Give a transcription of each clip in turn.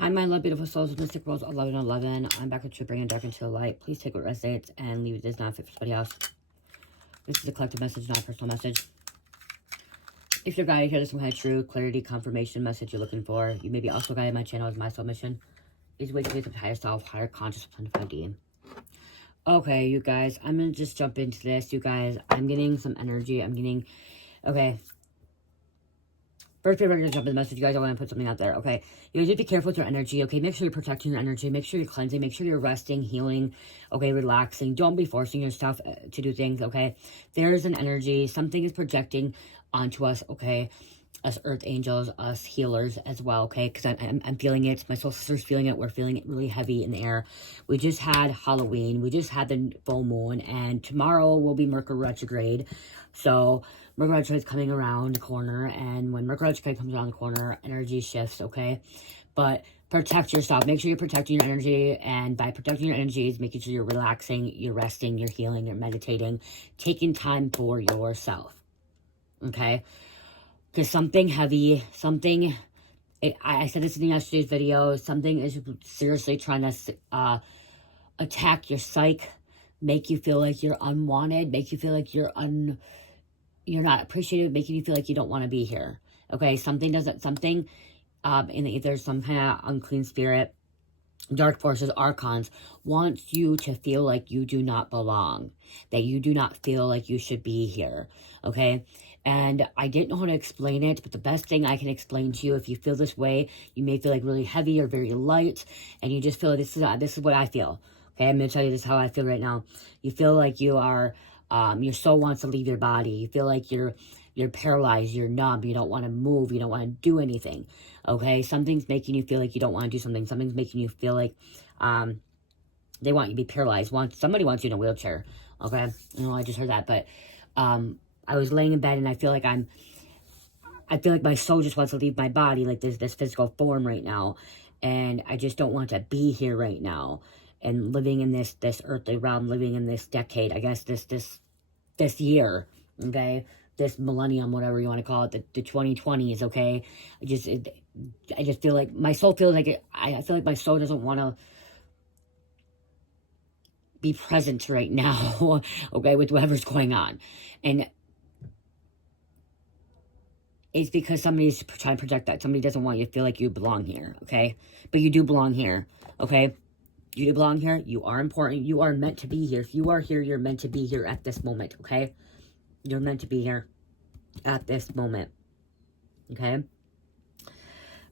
Hi, my love, beautiful souls of Mystic Worlds 1111. I'm back with you, bringing dark into the light. Please take what resonates and leave it does not fit for somebody else. This is a collective message, not a personal message. If you're guided here, there's some kind of true clarity, confirmation message you're looking for. You may be also guided. My channel is my soul mission. Is way to get to higher self, higher conscious, 25D. Okay, you guys, I'm going to just jump into this. You guys, I'm getting some energy. Okay. First, we're going to jump in the message. You guys, I want to put something out there, okay? You guys need to be careful with your energy, okay? Make sure you're protecting your energy. Make sure you're cleansing. Make sure you're resting, healing, okay? Relaxing. Don't be forcing yourself to do things, okay? There's an energy. Something is projecting onto us, okay? Us earth angels, us healers as well, okay? Because I'm feeling it. My soul sister's feeling it. We're feeling it really heavy in the air. We just had Halloween. We just had the full moon. And tomorrow will be Mercury retrograde. So Mercury retrograde is coming around the corner. And when Mercury retrograde comes around the corner, energy shifts, okay? But protect yourself. Make sure you're protecting your energy. And by protecting your energies, making sure you're relaxing, you're resting, you're healing, you're meditating, taking time for yourself, okay? Because something heavy, I said this in yesterday's video, something is seriously trying to attack your psyche, make you feel like you're unwanted, make you feel like you're not appreciated, making you feel like you don't want to be here. Okay, in the ether, some kind of unclean spirit, dark forces, archons, wants you to feel like you do not belong, that you do not feel like you should be here, okay? And I didn't know how to explain it, but the best thing I can explain to you, if you feel this way, you may feel like really heavy or very light, and you just feel this is what I feel, okay? I'm going to tell you this is how I feel right now. You feel like you are, your soul wants to leave your body. You feel like you're paralyzed, you're numb, you don't want to move, you don't want to do anything, okay? Something's making you feel like you don't want to do something. Something's making you feel like they want you to be paralyzed. Somebody wants you in a wheelchair, okay? I know I just heard that, but I was laying in bed and I feel like my soul just wants to leave my body, like this physical form right now, and I just don't want to be here right now. And living in this earthly realm, living in this decade, I guess this year, okay? This millennium, whatever you want to call it, the 2020s, okay? I just feel like my soul feels like I feel like my soul doesn't want to be present right now, okay, with whatever's going on. And it's because somebody's trying to project that. Somebody doesn't want you to feel like you belong here, okay? But you do belong here, okay? You do belong here. You are important. You are meant to be here. If you are here, you're meant to be here at this moment, okay? You're meant to be here at this moment, okay?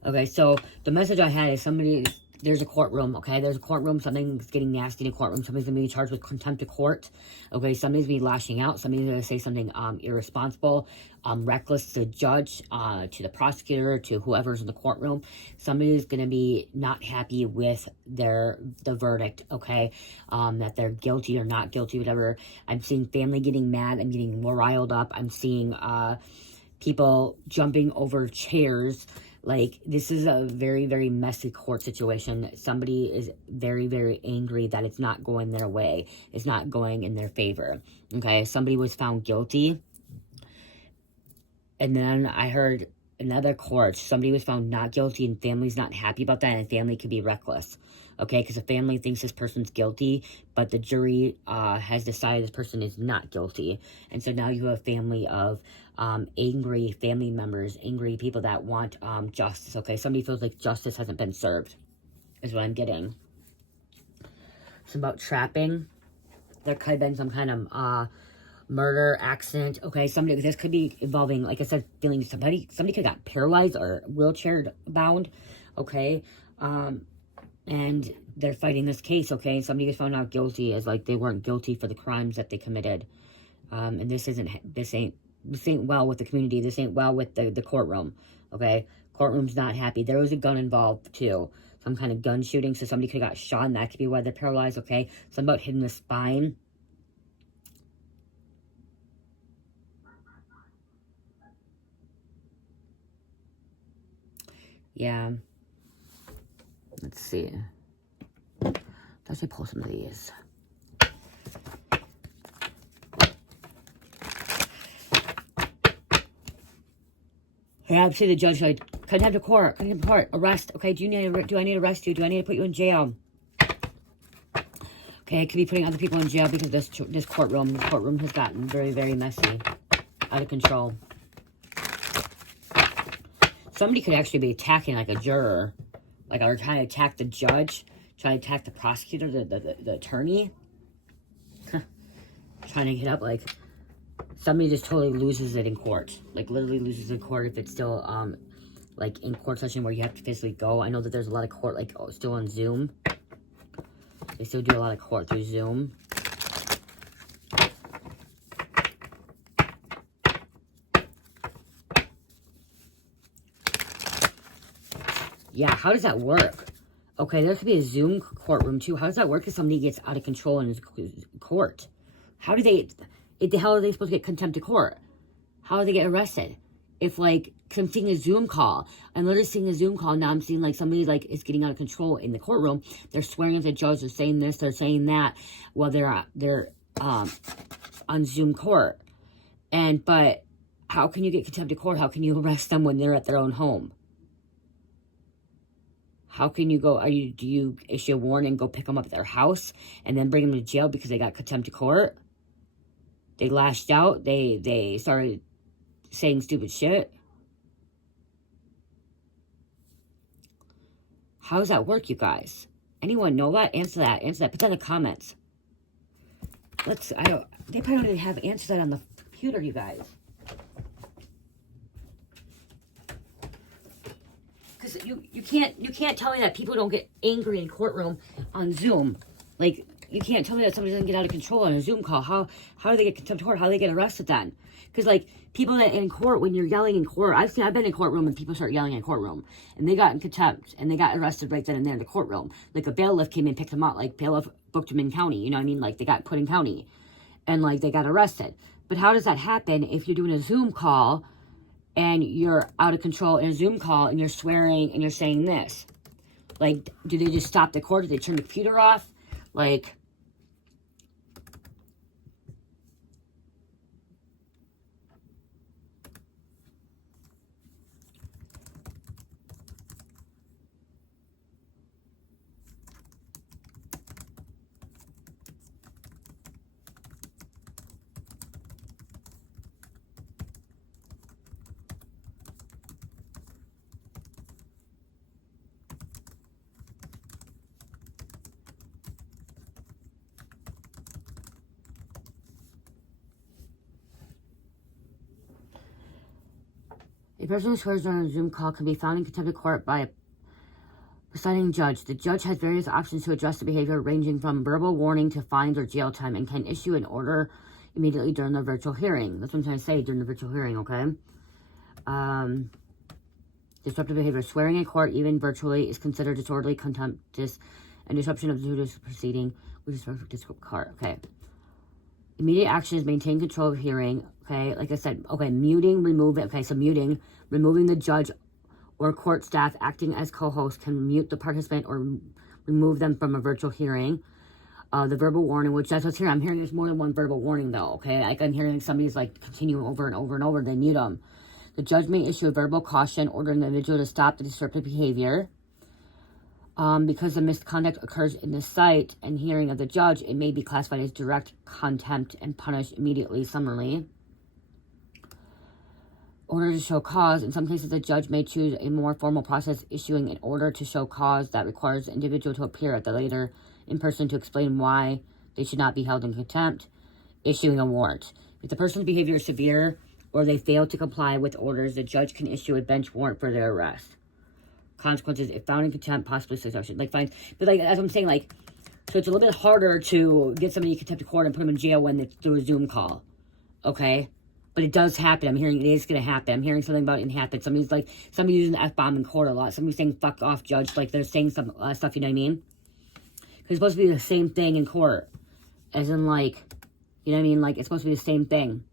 Okay, so the message I had is there's a courtroom, okay? There's a courtroom. Something's getting nasty in a courtroom. Somebody's going to be charged with contempt of court, okay? Somebody's going to be lashing out. Somebody's going to say something irresponsible, reckless to the judge, to the prosecutor, to whoever's in the courtroom. Somebody's going to be not happy with the verdict, okay? That they're guilty or not guilty, whatever. I'm seeing family getting mad. I'm getting more riled up. I'm seeing people jumping over chairs. Like, this is a very, very messy court situation. Somebody is very, very angry that it's not going their way. It's not going in their favor, okay? Somebody was found guilty. And then I heard another court, somebody was found not guilty, and family's not happy about that, and family could be reckless, okay? Because the family thinks this person's guilty, but the jury has decided this person is not guilty. And so now you have a family of angry family members, angry people that want justice, okay? Somebody feels like justice hasn't been served, is what I'm getting. It's about trapping. There could have been some kind of murder, accident, okay? This could be involving, like I said, feeling somebody could have got paralyzed or wheelchair bound, okay? And they're fighting this case, okay? Somebody gets found out guilty as like they weren't guilty for the crimes that they committed. And this ain't well with the community. This ain't well with the courtroom, okay? Courtroom's not happy. There was a gun involved too. Some kind of gun shooting, so somebody could have got shot, and that could be why they're paralyzed, okay? Something about hitting the spine. Yeah. Let's see. Let's pull some of these. Yeah, I'd say the judge, like, Contempt of court. Contempt of court. Arrest. Okay, do I need to arrest you? Do I need to put you in jail? Okay, it could be putting other people in jail because this courtroom has gotten very, very messy. Out of control. Somebody could actually be attacking like a juror. Like, or trying to attack the judge. Trying to attack the prosecutor, the attorney. Trying to get up, like, somebody just totally loses it in court. Like, literally loses in court if it's still, like, in court session where you have to physically go. I know that there's a lot of court, like, still on Zoom. They still do a lot of court through Zoom. Yeah, how does that work? Okay, there could be a Zoom courtroom, too. How does that work if somebody gets out of control in court? How do they... the hell are they supposed to get contempt of court? How do they get arrested? If, like, cause I'm seeing a Zoom call. I'm literally seeing a Zoom call. Now I'm seeing, like, somebody, like, is getting out of control in the courtroom. They're swearing at the judge. They're saying this. They're saying that. While they're on Zoom court. But how can you get contempt of court? How can you arrest them when they're at their own home? How can you go, do you issue a warning, go pick them up at their house, and then bring them to jail because they got contempt of court? They lashed out. They started saying stupid shit. How does that work, you guys? Anyone know that? Answer that. Answer that. Put that in the comments. They probably don't even have answers that on the computer, you guys. Because you can't tell me that people don't get angry in courtroom on Zoom. Like, you can't tell me that somebody doesn't get out of control on a Zoom call. How do they get contempt of court? How do they get arrested then? Because, like, people that in court, when you're yelling in court, I've been in courtroom and people start yelling in courtroom. And they got in contempt. And they got arrested right then and there in the courtroom. Like, a bailiff came and picked them up. Like, bailiff booked them in county. You know what I mean? Like, they got put in county. And, like, they got arrested. But how does that happen if you're doing a Zoom call and you're out of control in a Zoom call and you're swearing and you're saying this? Like, do they just stop the court? Do they turn the computer off? Like... A person who swears during a Zoom call can be found in contempt of court by a presiding judge. The judge has various options to address the behavior, ranging from verbal warning to fines or jail time, and can issue an order immediately during the virtual hearing. That's what I'm trying to say, during the virtual hearing, okay? Disruptive behavior. Swearing in court, even virtually, is considered disorderly, contemptuous, and disruption of the judicial proceeding, which is disrupt court, okay? Immediate action is maintain control of hearing, okay? Like I said, okay, muting, remove it. Okay, so muting, removing the judge or court staff acting as co-host can mute the participant or remove them from a virtual hearing. The verbal warning, which that's what's here. I'm hearing there's more than one verbal warning, though, okay? Like, I'm hearing somebody's, like, continuing over and over and over. They mute them. The judge may issue a verbal caution ordering the individual to stop the disruptive behavior. Because the misconduct occurs in the sight and hearing of the judge, it may be classified as direct contempt and punished immediately, summarily. Order to show cause. In some cases, the judge may choose a more formal process, issuing an order to show cause that requires the individual to appear at the later in person to explain why they should not be held in contempt. Issuing a warrant. If the person's behavior is severe or they fail to comply with orders, the judge can issue a bench warrant for their arrest. Consequences, if found in contempt, possibly succession. Like, fines. But, like, as I'm saying, like, so it's a little bit harder to get somebody in contempt of court and put them in jail when they do a Zoom call. Okay? But it does happen. I'm hearing it is going to happen. I'm hearing something about it happen. Somebody using the F-bomb in court a lot. Somebody's saying, fuck off, judge. Like, they're saying some stuff, you know what I mean? Because it's supposed to be the same thing in court. As in, like, you know what I mean? Like, it's supposed to be the same thing.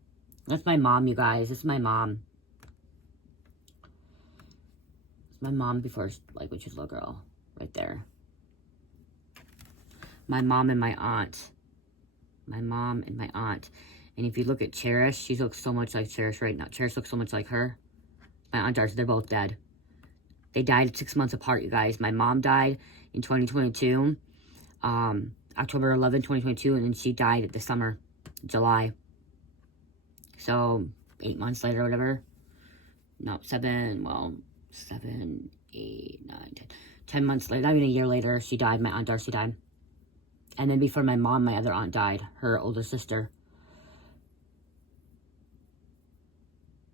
That's my mom, you guys. This is my mom. My mom before, like, when she was a little girl. Right there. My mom and my aunt. My mom and my aunt. And if you look at Cherish, she looks so much like Cherish right now. Cherish looks so much like her. My Aunt Darcy, they're both dead. They died 6 months apart, you guys. My mom died in 2022, October 11, 2022, and then she died this summer, July. So, 8 months later or whatever. No, 7, 8, 9, 10. 10 months later, not even a year later, she died. My Aunt Darcy died. And then before my mom, my other aunt died. Her older sister.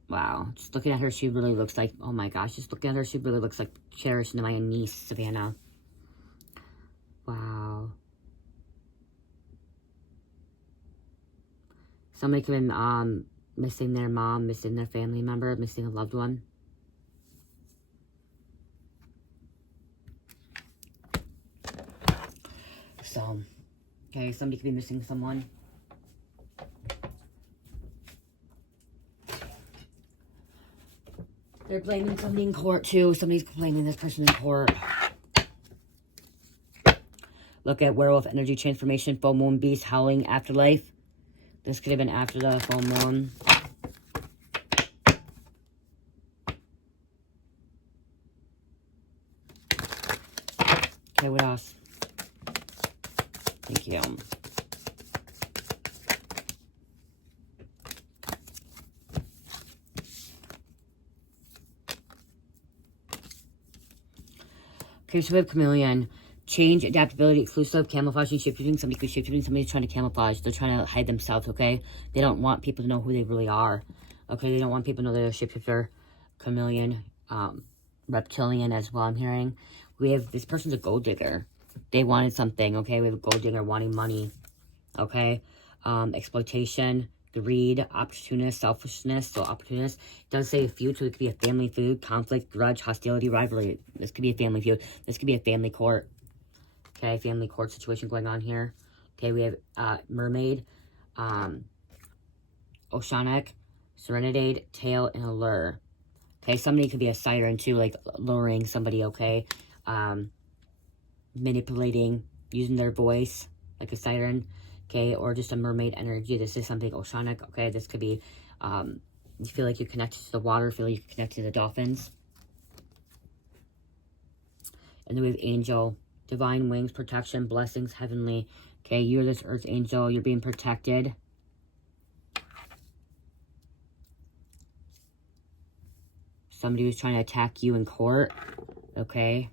Wow. Just looking at her, she really looks like... Oh my gosh. Just looking at her, she really looks like Cherish and my niece, Savannah. Wow. Somebody could have been missing their mom, missing their family member, missing a loved one. So, okay, somebody could be missing someone. They're blaming somebody in court, too. Somebody's blaming this person in court. Look at werewolf energy transformation, full moon, beast, howling, afterlife. This could have been after the full moon. Okay, what else? Thank you. Okay, so we have chameleon. Change, adaptability, exclusive, camouflaging, shapeshifting. Somebody could shapeshifting. Somebody's trying to camouflage. They're trying to hide themselves, okay? They don't want people to know who they really are. Okay, they don't want people to know they're a shapeshifter, chameleon, reptilian as well, I'm hearing. We have, this person's a gold digger. They wanted something, okay? We have a gold digger wanting money, okay? Exploitation, greed, opportunist, selfishness, so opportunist. It does say a feud, so it could be a family feud, conflict, grudge, hostility, rivalry. This could be a family feud. This could be a family court. Okay, family court situation going on here. Okay, we have mermaid, oceanic, serenade, tail, and allure. Okay, somebody could be a siren too, like luring somebody, okay? Manipulating, using their voice, like a siren, okay? Or just a mermaid energy. This is something oceanic, okay? This could be, you feel like you're connected to the water, feel like you're connected to the dolphins. And then we have angel, divine wings, protection, blessings, heavenly. Okay, you're this earth angel, you're being protected. Somebody who's trying to attack you in court, okay?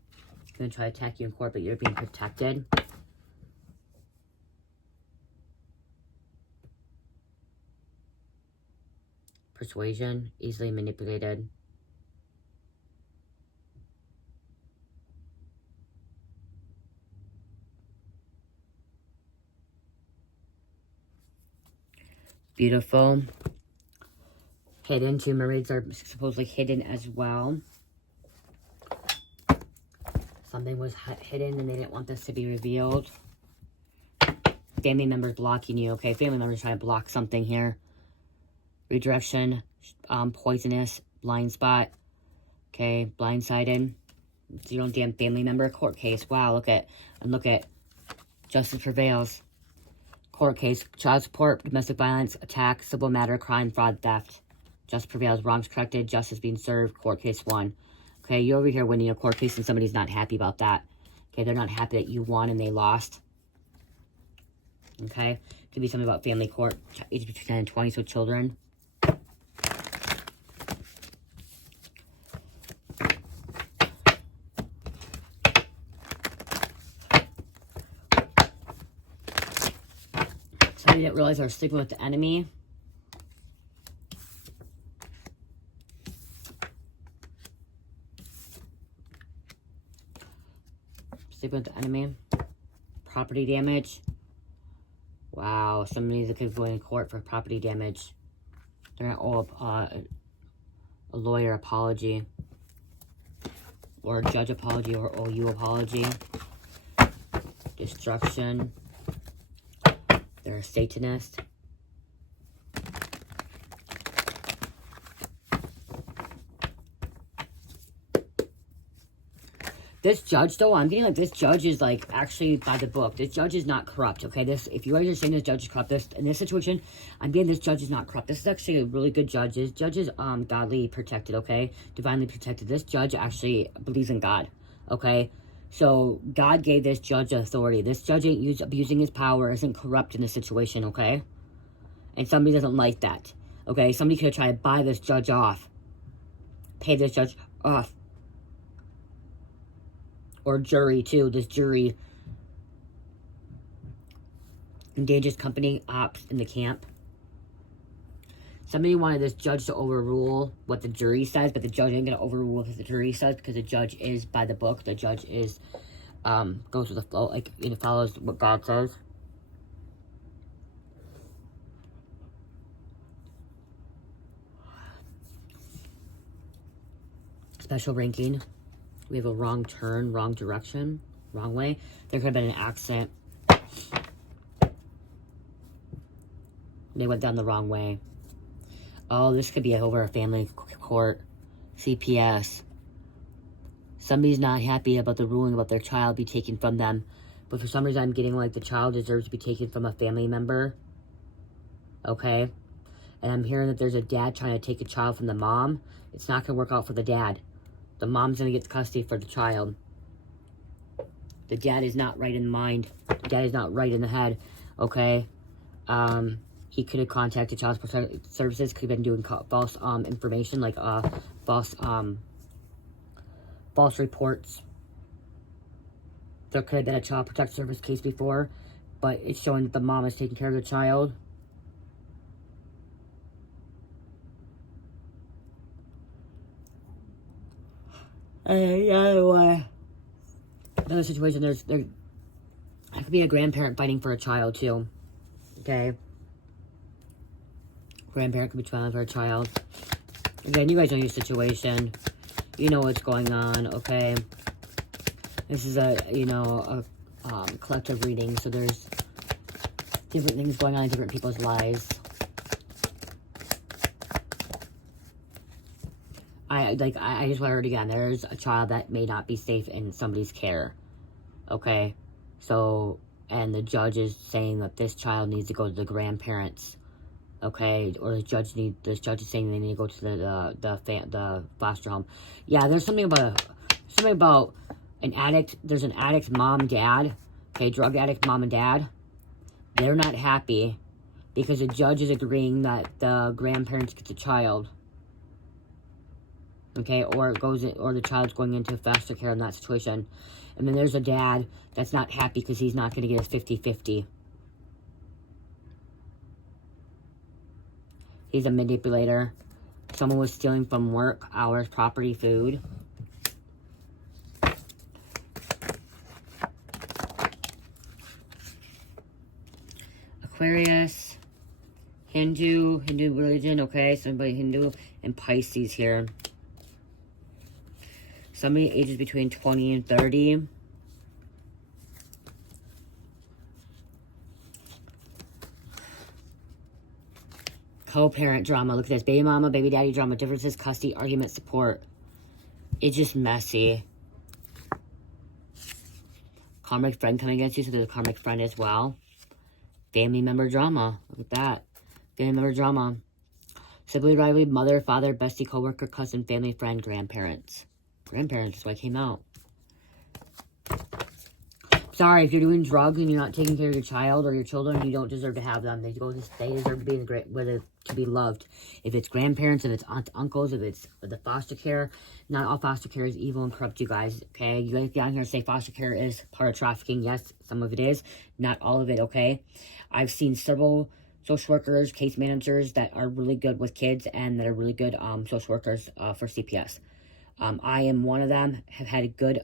Going to try to attack you in court, but you're being protected. Persuasion, easily manipulated. Beautiful. Hidden, two mermaids are supposedly hidden as well. Something was hidden and they didn't want this to be revealed. Family members blocking you, okay? Family members trying to block something here. Redirection, poisonous, blind spot, okay? Blindsided. It's your own damn family member. Court case. Wow, look at justice prevails. Court case, child support, domestic violence, attack, civil matter, crime, fraud, theft. Justice prevails, wrongs corrected, justice being served, court case won. Okay, you're over here winning a court case and somebody's not happy about that. Okay, they're not happy that you won and they lost. Okay, could be something about family court, age between 10 and 20, so children. Somebody didn't realize they were sleeping with the enemy. Sleeping with the enemy. Property damage. Wow, somebody that could go in court for property damage. They're gonna owe a lawyer apology. Or a judge apology or owe you apology. Destruction. They're a Satanist. This judge, though, I'm getting like this judge is like actually by the book. This judge is not corrupt, okay? This, if you guys are saying this judge is corrupt, this in this situation, I'm getting this judge is not corrupt. This is actually a really good judge. This judge is godly protected, okay? Divinely protected. This judge actually believes in God, okay? So God gave this judge authority. This judge ain't abusing his power, isn't corrupt in this situation, okay? And somebody doesn't like that, okay? Somebody could try to buy this judge off, pay this judge off. Or jury, too. This jury engages company ops in the camp. Somebody wanted this judge to overrule what the jury says, but the judge ain't going to overrule what the jury says because the judge is by the book. The judge is, goes with the flow, like, it follows what God says. Special ranking. We have a wrong turn, wrong direction, wrong way. There could have been an accident. They went down the wrong way. Oh, this could be over a family court. CPS. Somebody's not happy about the ruling about their child be taken from them. But for some reason, I'm getting like the child deserves to be taken from a family member. Okay? And I'm hearing that there's a dad trying to take a child from the mom. It's not going to work out for the dad. The mom's going to get custody for the child. The dad is not right in the mind. The dad is not right in the head. Okay? He could have contacted Child Protective Services. Could have been doing false information. Like false reports. There could have been a Child Protective Service case before. But it's showing that the mom is taking care of the child. Another situation, there could be a grandparent fighting for a child too. Okay, grandparent could be fighting for a child. Again, you guys know your situation. You know what's going on. Okay, this is a collective reading, so there's different things going on in different people's lives. I just heard again, there's a child that may not be safe in somebody's care. Okay? So, and the judge is saying that this child needs to go to the grandparents. Okay? Or this judge is saying they need to go to the foster home. Yeah, there's something about an addict. There's an addict mom, dad. Okay, drug addict mom and dad. They're not happy because the judge is agreeing that the grandparents get the child. Okay, or the child's going into foster care in that situation. And then there's a dad that's not happy because he's not going to get his 50-50. He's a manipulator. Someone was stealing from work, hours, property, food. Aquarius, Hindu religion, okay, somebody Hindu, and Pisces here. Somebody ages between 20 and 30. Co-parent drama. Look at this. Baby mama, baby daddy drama. Differences, custody, argument, support. It's just messy. Karmic friend coming against you, so there's a karmic friend as well. Family member drama. Look at that. Family member drama. Sibling rivalry, mother, father, bestie, coworker, cousin, family, friend, grandparents. Grandparents is what came out. Sorry, if you're doing drugs and you're not taking care of your child or your children, you don't deserve to have them. They deserve to be to be loved. If it's grandparents, if it's aunts, uncles, if it's the foster care, not all foster care is evil and corrupt, you guys. Okay, you guys get on here and say foster care is part of trafficking. Yes, some of it is, not all of it. Okay, I've seen several social workers, case managers that are really good with kids and that are really good social workers for CPS. I am one of them. Have had a good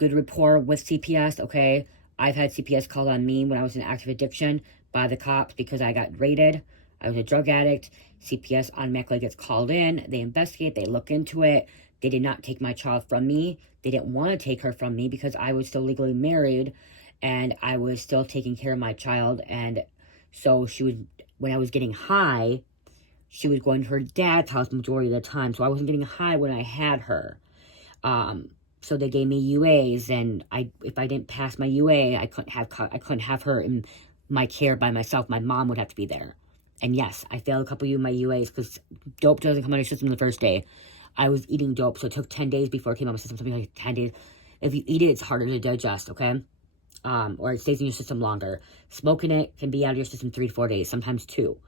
rapport with CPS, okay? I've had CPS called on me when I was in active addiction by the cops because I got raided. I was a drug addict. CPS automatically gets called in. They investigate. They look into it. They did not take my child from me. They didn't want to take her from me because I was still legally married and I was still taking care of my child. And so she was, when I was getting high, she was going to her dad's house majority of the time. So I wasn't getting high when I had her. So they gave me UAs, and if I didn't pass my UA, I couldn't have her in my care by myself. My mom would have to be there. And yes, I failed a couple of my UAs because dope doesn't come out of your system the first day. I was eating dope, so it took 10 days before it came out of my system, something like 10 days. If you eat it, it's harder to digest, okay? Or it stays in your system longer. Smoking it can be out of your system 3 to 4 days, sometimes 2.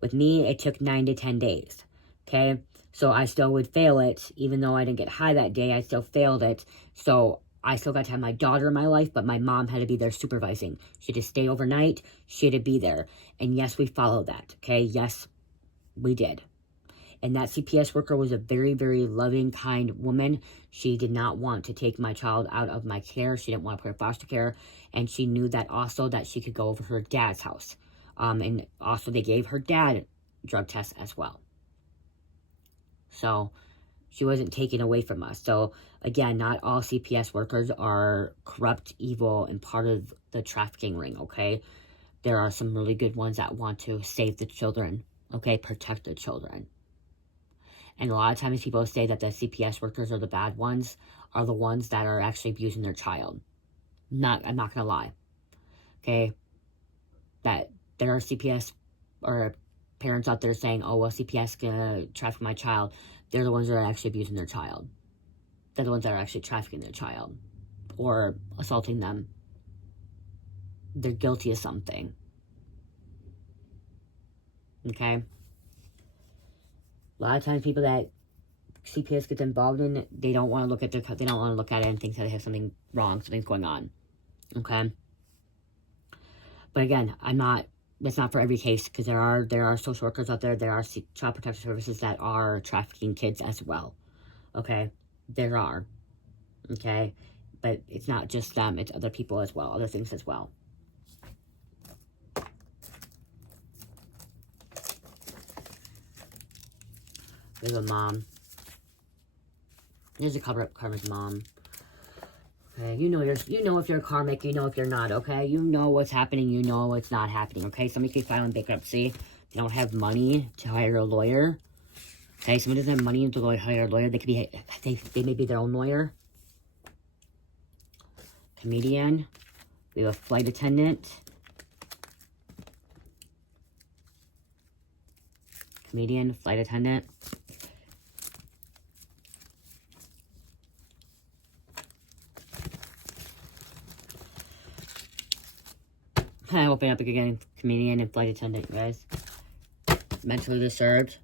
With me, it took 9 to 10 days, okay? So I still would fail it, even though I didn't get high that day, I still failed it. So I still got to have my daughter in my life, but my mom had to be there supervising. She had to stay overnight, she had to be there. And yes, we followed that, okay? Yes, we did. And that CPS worker was a very, very loving, kind woman. She did not want to take my child out of my care. She didn't want to put her in foster care. And she knew that also that she could go over to her dad's house. And also they gave her dad drug tests as well. So she wasn't taken away from us. So again, not all CPS workers are corrupt, evil, and part of the trafficking ring, okay? There are some really good ones that want to save the children, okay? Protect the children. And a lot of times people say that the CPS workers are the bad ones, are the ones that are actually abusing their child. I'm not going to lie, okay? That there are CPS or parents out there saying, oh, well, CPS gonna traffic my child. They're the ones that are actually abusing their child. They're the ones that are actually trafficking their child or assaulting them. They're guilty of something. Okay? A lot of times people that CPS gets involved in, they don't want to look at it and think that they have something wrong, something's going on. Okay? But again, that's not for every case, because there are social workers out there, there are child protection services that are trafficking kids as well. Okay? There are. Okay? But it's not just them, it's other people as well, other things as well. There's a mom. There's a karmic mom. Okay, you know if you're karmic, you know if you're not, okay? You know what's happening, you know what's not happening, okay? Somebody could file in bankruptcy. They don't have money to hire a lawyer. Okay, someone doesn't have money to hire a lawyer. They could be, they may be their own lawyer. Comedian. We have a flight attendant. Comedian, flight attendant. I open up again, comedian and flight attendant, you guys. Mentally disturbed.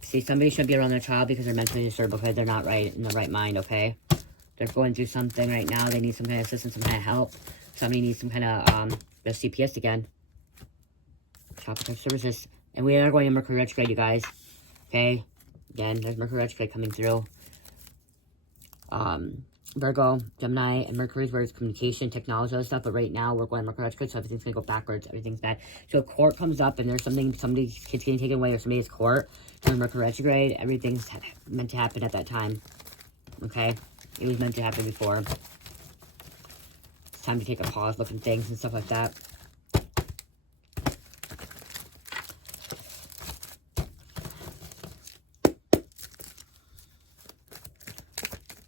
See, somebody should be around their child because they're mentally disturbed because they're not right in the right mind, okay? They're going through something right now. They need some kind of assistance, some kind of help. Somebody needs some kind of, their CPS again. Child Protective Services. And we are going to Mercury retrograde, you guys. Okay? Again, there's Mercury retrograde coming through. Virgo, Gemini, and Mercury is where it's communication, technology, all that stuff. But right now, we're going Mercury retrograde, so everything's going to go backwards. Everything's bad. So court comes up, and there's somebody's kid's getting taken away, or somebody's court during Mercury retrograde. Everything's meant to happen at that time. Okay? It was meant to happen before. It's time to take a pause, look at things and stuff like that.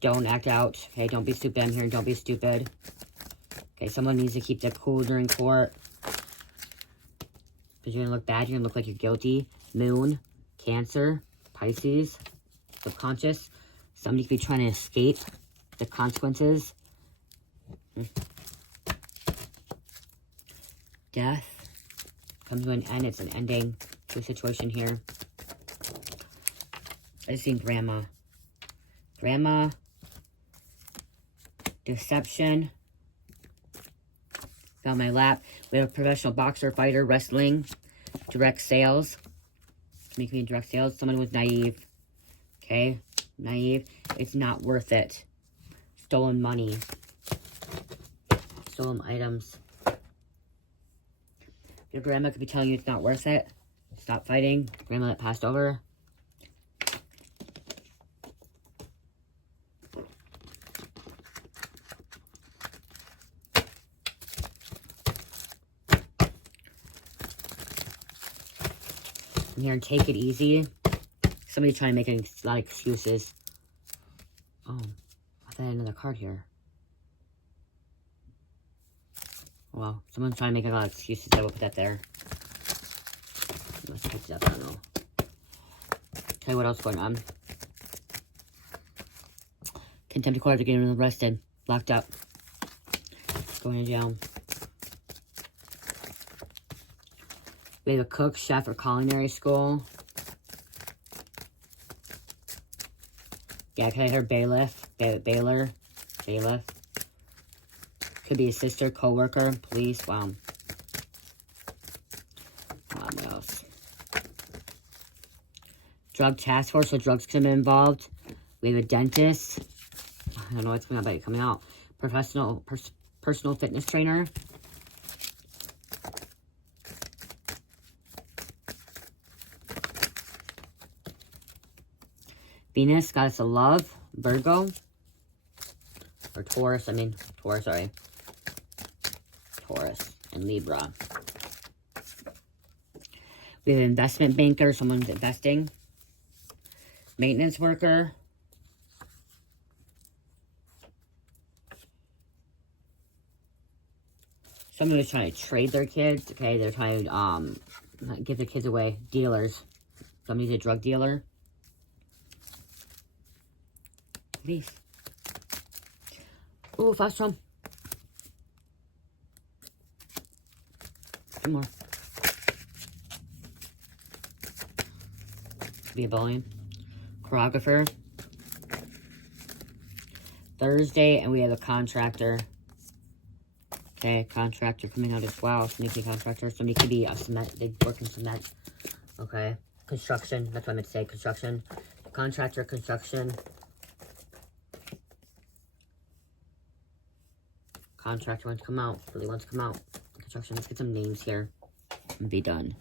Don't act out. Okay, don't be stupid. I'm here. Don't be stupid. Okay, someone needs to keep their cool during court. Because you're going to look bad. You're going to look like you're guilty. Moon, Cancer, Pisces, subconscious. Somebody could be trying to escape the consequences. Death comes to an end. It's an ending to a situation here. I just seen grandma. Grandma. Deception. Found my lap. We have a professional boxer, fighter, wrestling, direct sales. Make me direct sales. Someone was naive. Okay? Naive. It's not worth it. Stolen money. Stolen items. Your grandma could be telling you it's not worth it. Stop fighting. Grandma that passed over. I'm here and take it easy. Somebody's trying to make a lot of excuses. Oh, I thought I had another card here. Well, someone's trying to make a lot of excuses. I will put that there. Let's pick it up. I don't know. Tell you what else is going on. Contempt of court to getting arrested. Locked up. Going to jail. We have a cook, chef, or culinary school. Yeah, can I hear bailiff? Bailiff. Could be a sister, co-worker, police. Wow. What else? Drug task force, so drugs could be involved. We have a dentist. I don't know what's coming out. Personal fitness trainer. Venus, goddess of love. Virgo. Or Taurus, sorry. Taurus and Libra. We have an investment banker, someone's investing. Maintenance worker. Someone who's trying to trade their kids. Okay, they're trying to give their kids away. Dealers. Somebody's a drug dealer. Please. Ooh, fast drum. One more. Be a volume. Choreographer. Thursday, and we have a contractor. Okay, contractor coming out as well. Sneaky contractor. Somebody could be a cement. They work in cement. Okay. Construction. That's what I meant to say. Construction. Contractor, construction. Contractor wants to come out. Really wants to come out. Construction. Let's get some names here. And be done.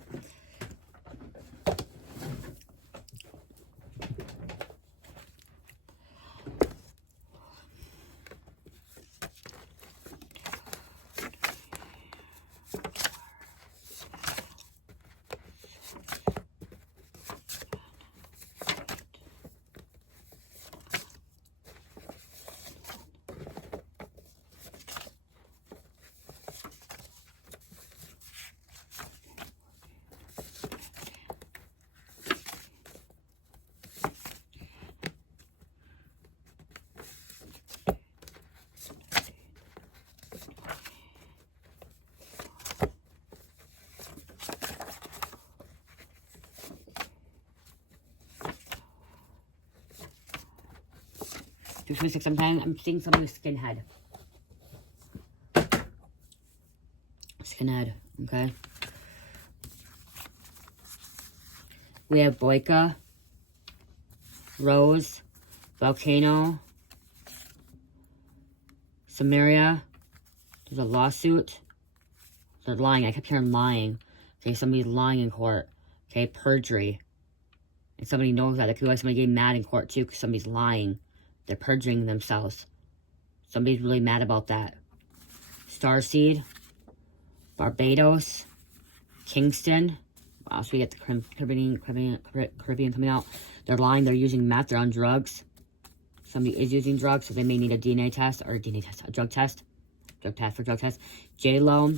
Sometimes I'm seeing someone with skinhead. Skinhead, okay? We have Boyka, Rose, Volcano, Samaria. There's a lawsuit. They're lying. I kept hearing lying. Okay, somebody's lying in court. Okay, perjury. And somebody knows that. It could be like somebody getting mad in court too because somebody's lying. They're perjuring themselves. Somebody's really mad about that. Starseed. Barbados. Kingston. Wow, so we get the Caribbean coming out. They're lying. They're using meth. They're on drugs. Somebody is using drugs, so they may need a DNA test or a drug test. Drug test. J-Lo.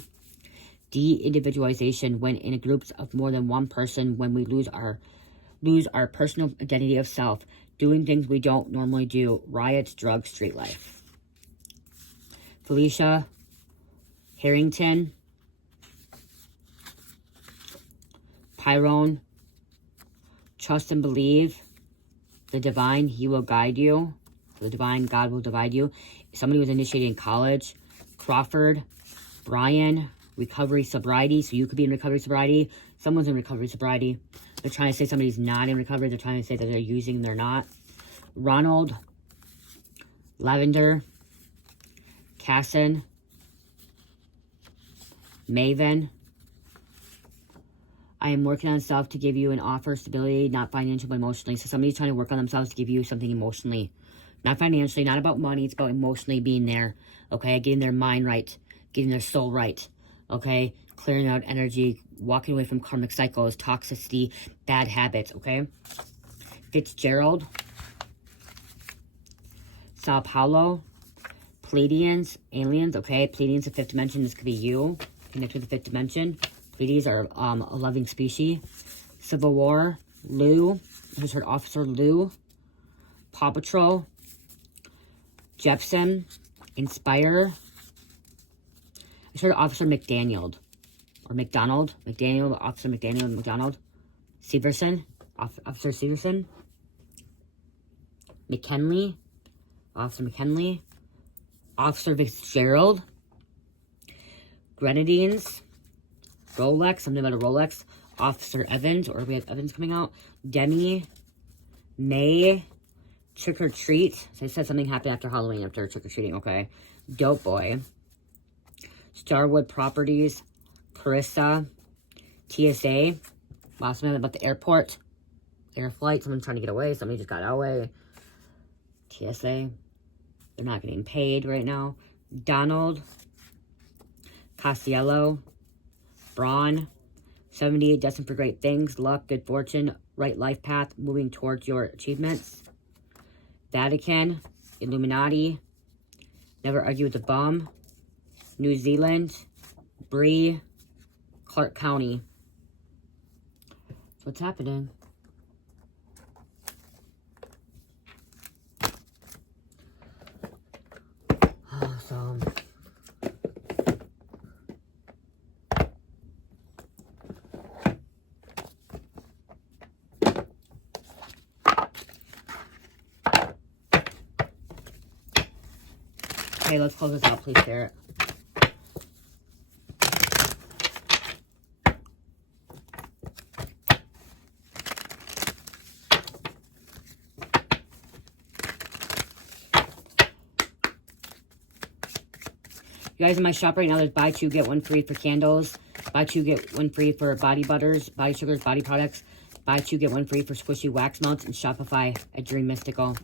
De-individualization, when in a groups of more than one person, when we lose our personal identity of self. Doing things we don't normally do. Riots, drugs, street life. Felicia Harrington. Pyrone. Trust and believe. The divine, he will guide you. The divine, God will divide you. Somebody was initiated in college. Crawford. Brian. Recovery, sobriety. So you could be in recovery, sobriety. Someone's in recovery, sobriety. They're trying to say somebody's not in recovery. They're trying to say that they're using, they're not. Ronald. Lavender. Casson. Maven. I am working on self to give you an offer of stability, not financial, but emotionally. So somebody's trying to work on themselves to give you something emotionally. Not financially, not about money. It's about emotionally being there. Okay, getting their mind right. Getting their soul right. Okay, clearing out energy, walking away from karmic cycles, toxicity, bad habits, okay? Fitzgerald. Sao Paulo, Pleiadians, aliens, okay? Pleiadians, the fifth dimension, this could be you. Connect with the fifth dimension. Pleiades are a loving species. Civil War, Lou. I just heard Officer Lou. Paw Patrol. Jepsen. Inspire. I just heard Officer McDaniel. Or McDonald. McDaniel, Officer McDaniel, McDonald. Severson. Officer Severson. McKinley. Officer McKinley. Officer Fitzgerald. Grenadines. Rolex, something about a Rolex. Officer Evans, or we have Evans coming out. Demi. May. Trick or Treat. So I said something happened after Halloween, after trick or treating, okay. Dope Boy. Starwood Properties. Carissa. TSA. Last minute about the airport. Air flight. Someone's trying to get away. Somebody just got away. TSA. They're not getting paid right now. Donald. Costello. Braun. 78, destined for great things. Luck, good fortune, right life path, moving towards your achievements. Vatican. Illuminati. Never argue with the bum. New Zealand. Bree. Clark County. What's happening? Awesome. Okay, let's close this out, please, Spirit. You guys, in my shop right now, there's buy two, get one free for candles. Buy two, get one free for body butters, body sugars, body products. Buy two, get one free for squishy wax melts. And Shopify at Dream Mystical.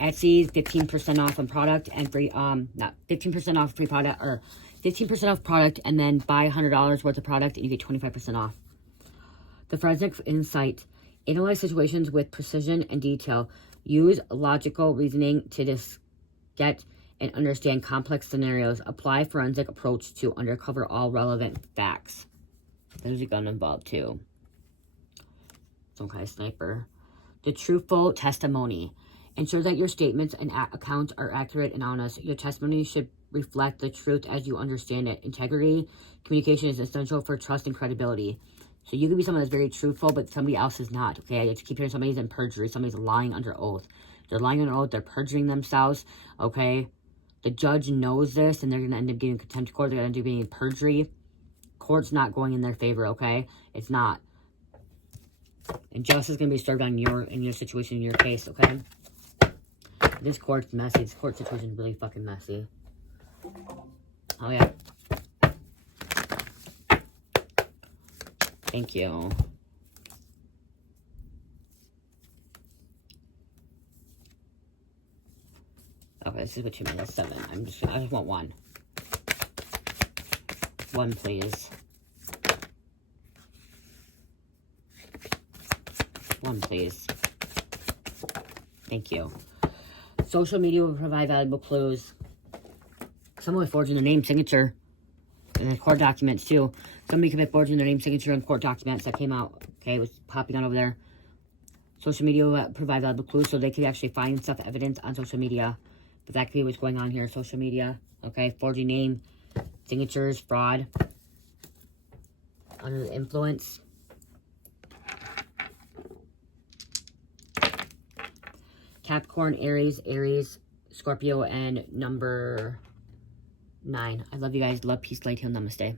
Etsy, 15% off on product and free, not 15% off free product, or 15% off product, and then buy $100 worth of product and you get 25% off. The Forensic Insight. Analyze situations with precision and detail. Use logical reasoning to get and understand complex scenarios. Apply forensic approach to uncover all relevant facts. There's a gun involved too. Some kind of sniper. The truthful testimony. Ensure that your statements and accounts are accurate and honest. Your testimony should reflect the truth as you understand it. Integrity, communication is essential for trust and credibility. So you can be someone that's very truthful, but somebody else is not, okay? I just keep hearing somebody's in perjury. Somebody's lying under oath. They're lying under oath. They're perjuring themselves, okay? The judge knows this, and they're going to end up getting contempt of court. They're going to end up getting perjury. Court's not going in their favor, okay? It's not. And justice is going to be served on in your situation, in your case, okay? This court's messy. This court situation is really fucking messy. Oh, yeah. Thank you. Okay, this is what you mean. 7. I just want 1. 1, please. 1, please. Thank you. Social media will provide valuable clues. Someone was forging their name signature. And the court documents too. Somebody could be forging their name signature in court documents that came out. Okay, it was popping on over there. Social media will provide valuable clues so they could actually find stuff, evidence on social media. But that could be what's going on here. Social media. Okay, forging name, signatures, fraud. Under the influence. Capricorn, Aries, Scorpio, and number 9. I love you guys. Love, peace, light, heal, namaste.